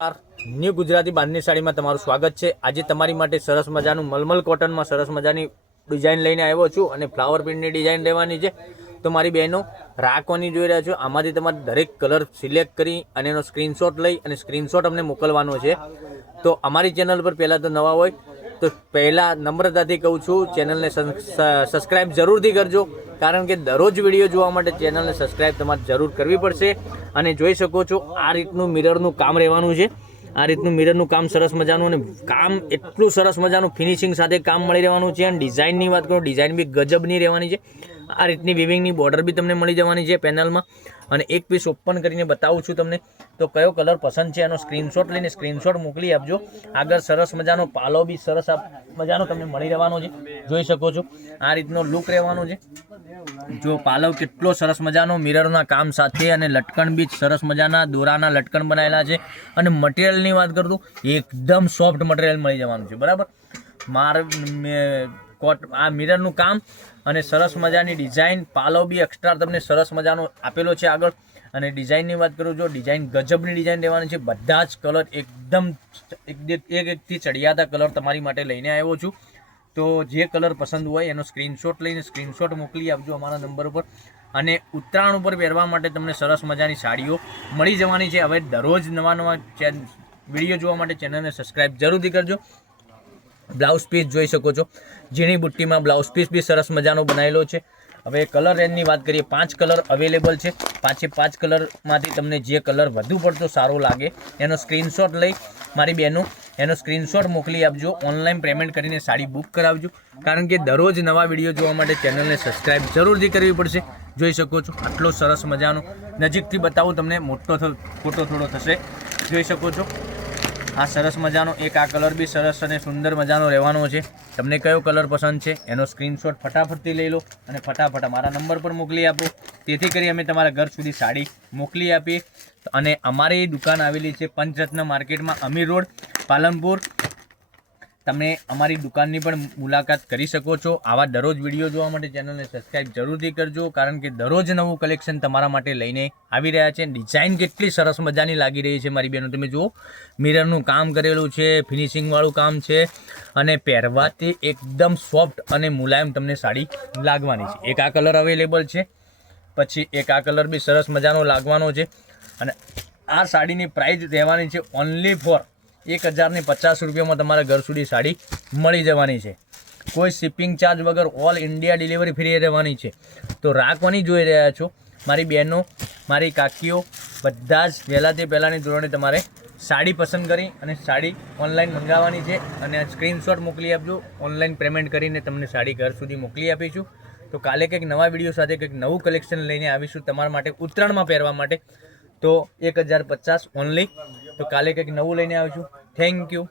New Gujarati બાંધણી સાડીમાં તમારું સ્વાગત છે। આજે તમારી માટે સરસ મજાનું મલમલ કોટનમાં સરસ મજાની ડિઝાઇન લઈને આવ્યો છું અને ફ્લાવર પ્રિન્ટની ડિઝાઇન રહેવાની છે। તો મારી બહેનો રાખવાની જોઈ રહ્યા છો, આમાંથી તમારે દરેક કલર સિલેક્ટ કરી અને એનો સ્ક્રીનશોટ લઈ અને સ્ક્રીનશોટ અમને મોકલવાનો છે। તો અમારી ચેનલ પર પહેલાં તો નવા હોય તો પહેલાં નમ્રતાથી કહું છું, ચેનલને સબસ્ક્રાઈબ જરૂરથી કરજો, કારણ કે દરરોજ વિડીયો જોવા માટે ચેનલને સબસ્ક્રાઈબ તમારે જરૂર કરવી પડશે। અને જોઈ શકો છો આ રીતનું મિરરનું કામ રહેવાનું છે। આ રીતનું મિરરનું કામ સરસ મજાનું અને કામ એટલું સરસ મજાનું ફિનિશિંગ સાથે કામ મળી રહેવાનું છે। અને ડિઝાઇનની વાત કરું, ડિઝાઇન બી ગજબની રહેવાની છે। આ રીતની વિવિંગની બોર્ડર બી તમને મળી જવાની છે પેનલમાં। અને એક પીસ ઓપન કરીને બતાવું છું તમને, તો કયો કલર પસંદ છે એનો સ્ક્રીનશોટ લઈને સ્ક્રીનશોટ મોકલી આપજો। આગળ સરસ મજાનો પાલો બી સરસ મજાનો તમને મળી રહેવાનો છે, જોઈ શકો છો આ રીતનો લુક રહેવાનો છે। જો પાલવ કેટલો સરસ મજાનો મિરરના કામ સાથે અને લટકણ બી સરસ મજાના દોરાના લટકણ બનાવેલા છે। અને મટીરિયલની વાત કરું તો એકદમ સોફ્ટ મટીરિયલ મળી જવાનું છે, બરાબર। આ મિરરનું કામ અને સરસ મજાની ડિઝાઇન, પાલવ બી એક્સ્ટ્રા તમને સરસ મજાનો આપેલો છે આગળ। અને ડિઝાઇનની વાત કરું, જો ડિઝાઇન ગજબની ડિઝાઇન રહેવાની છે। બધા જ કલર એકદમ એકથી ચડિયાતા કલર તમારી માટે લઈને આવ્યો છું। તો જે કલર પસંદ હોય એનો સ્ક્રીનશોટ લઈને સ્ક્રીનશોટ મોકલી આપજો અમારા નંબર ઉપર। અને ઉત્તરાયણ ઉપર પહેરવા માટે તમને સરસ મજાની સાડીઓ મળી જવાની છે। હવે દરરોજ નવા વિડીયો જોવા માટે ચેનલને સબસ્ક્રાઈબ જરૂરથી કરજો। બ્લાઉઝ પીસ જોઈ શકો છો, ઝીણી બુટ્ટીમાં બ્લાઉઝ પીસ બી સરસ મજાનો બનાવેલો છે। હવે કલર રેન્જની વાત કરીએ, 5 કલર અવેલેબલ છે। 5 કલરમાંથી તમને જે કલર વધુ પડતો સારો લાગે એનો સ્ક્રીનશોટ લઈ મારી બહેનો એનો સ્ક્રીનશોટ મોકલી આપજો। ઓનલાઈન પેમેન્ટ કરીને સાડી બુક કરાવજો, કારણ કે દરરોજ નવા વિડીયો જોવા માટે ચેનલને સબસ્ક્રાઈબ જરૂરથી કરવી પડશે। જોઈ શકો છો આટલો સરસ મજાનો, નજીકથી બતાવું તમને, મોટો ફોટો થોડો થશે, જોઈ શકો છો આ સરસ મજાનો એક આ કલર બી સરસ અને સુંદર મજાનો રહેવાનો છે। તમને કયો કલર પસંદ છે એનો સ્ક્રીનશોટ ફટાફટથી લઈ લો અને ફટાફટ અમારા નંબર પર મોકલી આપો, તેથી કરી અમે તમારા ઘર સુધી સાડી મોકલી આપીએ। અને અમારી દુકાન આવેલી છે પંચરત્ન માર્કેટમાં, અમીર રોડ, પાલનપુર। તમે અમારી દુકાનની પણ મુલાકાત કરી શકો છો। આવા દરરોજ વિડીયો જોવા માટે ચેનલને સબસ્ક્રાઈબ જરૂરથી કરજો, કારણ કે દરરોજ નવું કલેક્શન તમારા માટે લઈને આવી રહ્યા છે। ડિઝાઇન કેટલી સરસ મજાની લાગી રહી છે મારી બહેનો, તમે જુઓ મિરરનું કામ કરેલું છે, ફિનિશિંગવાળું કામ છે અને પહેરવાથી એકદમ સોફ્ટ અને મુલાયમ તમને સાડી લાગવાની છે। એક આ કલર અવેલેબલ છે, પછી એક આ કલર બી સરસ મજાનો લાગવાનો છે। અને આ સાડીની પ્રાઇસ રહેવાની છે ઓનલી ફોર 1050 રૂપિયામાં તમારા ઘર સુધી સાડી મળી જવાની છે। કોઈ શિપિંગ ચાર્જ વગર ઓલ ઇન્ડિયા ડિલિવરી ફ્રી રહેવાની છે। તો રાખવાની જોઈ રહ્યા છો મારી બહેનો, મારી કાકીઓ, બધા જ પહેલાંથી પહેલાંની ધોરણે તમારે સાડી પસંદ કરી અને સાડી ઓનલાઈન મંગાવવાની છે। અને સ્ક્રીનશોટ મોકલી આપજો, ઓનલાઈન પેમેન્ટ કરીને તમને સાડી ઘર સુધી મોકલી આપીશું। તો કાલે કંઈક નવા વિડીયો સાથે કંઈક નવું કલેક્શન લઈને આવીશું તમારા માટે ઉત્તરાયણમાં પહેરવા માટે। તો 1050 ઓનલી। તો કાલે કંઈક નવું લઈને આવીશું। Thank you.